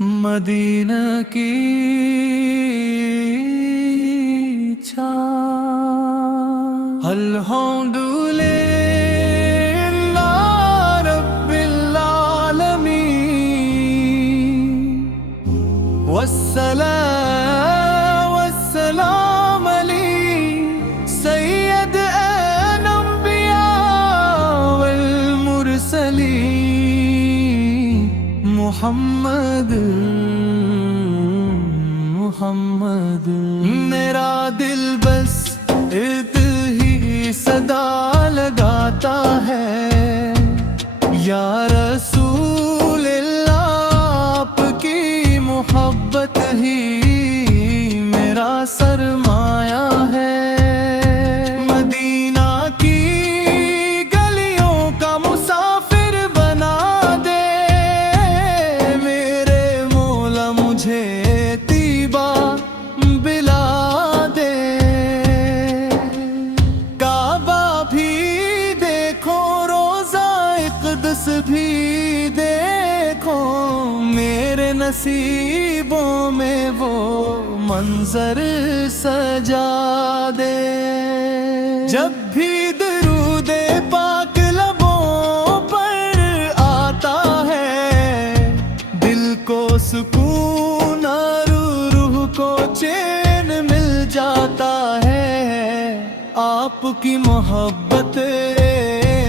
مدینہ کی چھاؤں الحمدللہ رب العالمین والسلام علی سید الانبیاء والمرسلین محمد میرا دل بس ایک ہی صدا لگاتا ہے، یا رسول اللہ آپ کی محبت ہی میرا سرمایہ ہے۔ مدینہ کی گلیوں کا مسافر بنا دے میرے مولا، مجھے طیبہ بلا دے۔ کعبہ بھی دیکھو، روضہ اقدس بھی دیکھو، میرے نصیبوں میں وہ منظر سجا دے۔ جب بھی درود پاک لبوں پر آتا ہے، دل کو سکون اور روح کو چین مل جاتا ہے۔ آپ کی محبت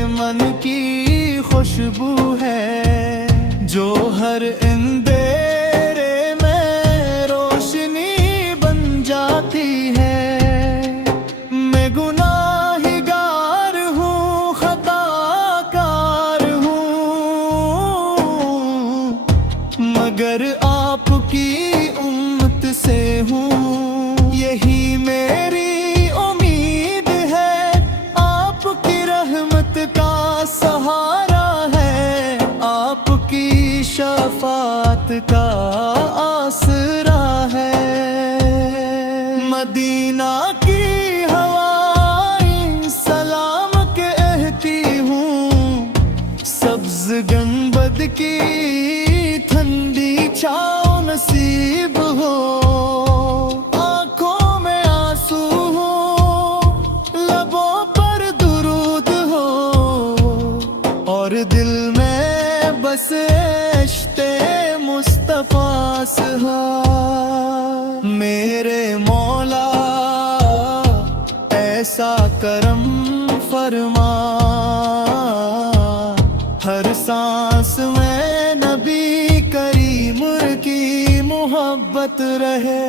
من کی خوشبو ہے، جو ہر اندھیرے میں روشنی بن جاتی ہے۔ میں گناہگار ہوں، خطا کار ہوں، مگر آپ کی امت سے ہوں۔ یہی میری امید ہے، آپ کی رحمت کا سہارا ہے، آپ کی شفاعت کا آسرا ہے۔ مدینہ کی ہوائیں سلام کہتی ہوں، سبز گنبد کی ٹھنڈی چھاؤں نصیب ہو۔ آنکھوں میں آنسو ہو، لبوں پر درود ہو، اور دل میں بس عشق مصطفیٰ سہا۔ میرے مولا ایسا کرم فرما، ہر سانس میں نبی کریم کی محبت رہے،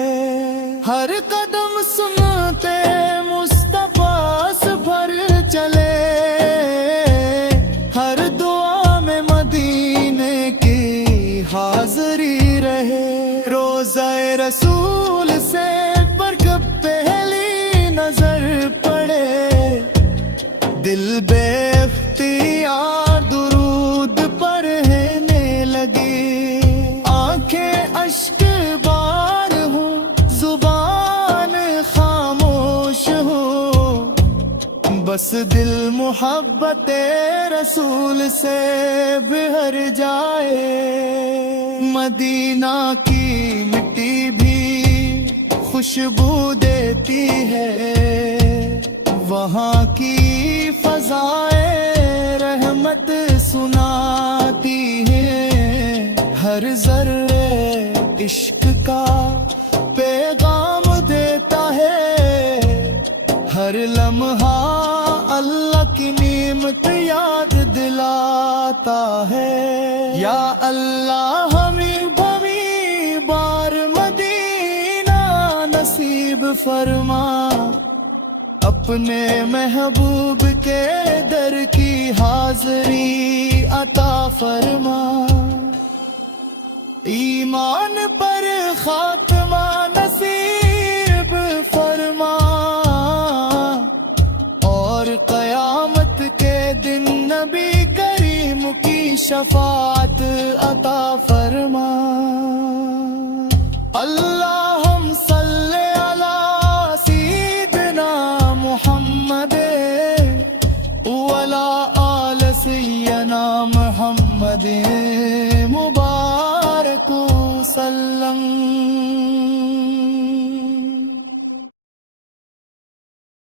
ہر قدم سنتے مصطفیٰ سے بھر چلے، ہر دعا میں مدینے کی حاضری رہے۔ روضہ رسول سے پر کب پہلی نظر پڑے، دل بے اختیار درود پڑھنے لگی۔ آنکھیں اشک بار ہوں، زبان خاموش ہو، بس دل محبت رسول سے بہر جائے۔ مدینہ کی مٹی بھی خوشبو دیتی ہے، وہاں کی فضائیں رحمت سناتی ہیں، ہر ذرے عشق کا پیغام دیتا ہے، ہر لمحہ اللہ کی نعمت یاد دلاتا ہے۔ یا اللہ ہمیں بھمی بار مدینہ نصیب فرما، اپنے محبوب کے در کی حاضری عطا فرما۔ ایمان پر خاتمہ نصیب فرما، اور قیامت کے دن نبی کریم کی شفاعت عطا فرما۔ اللہم صلی علی سیدنا محمد وعلی آل سیدنا محمد مبارک وسلم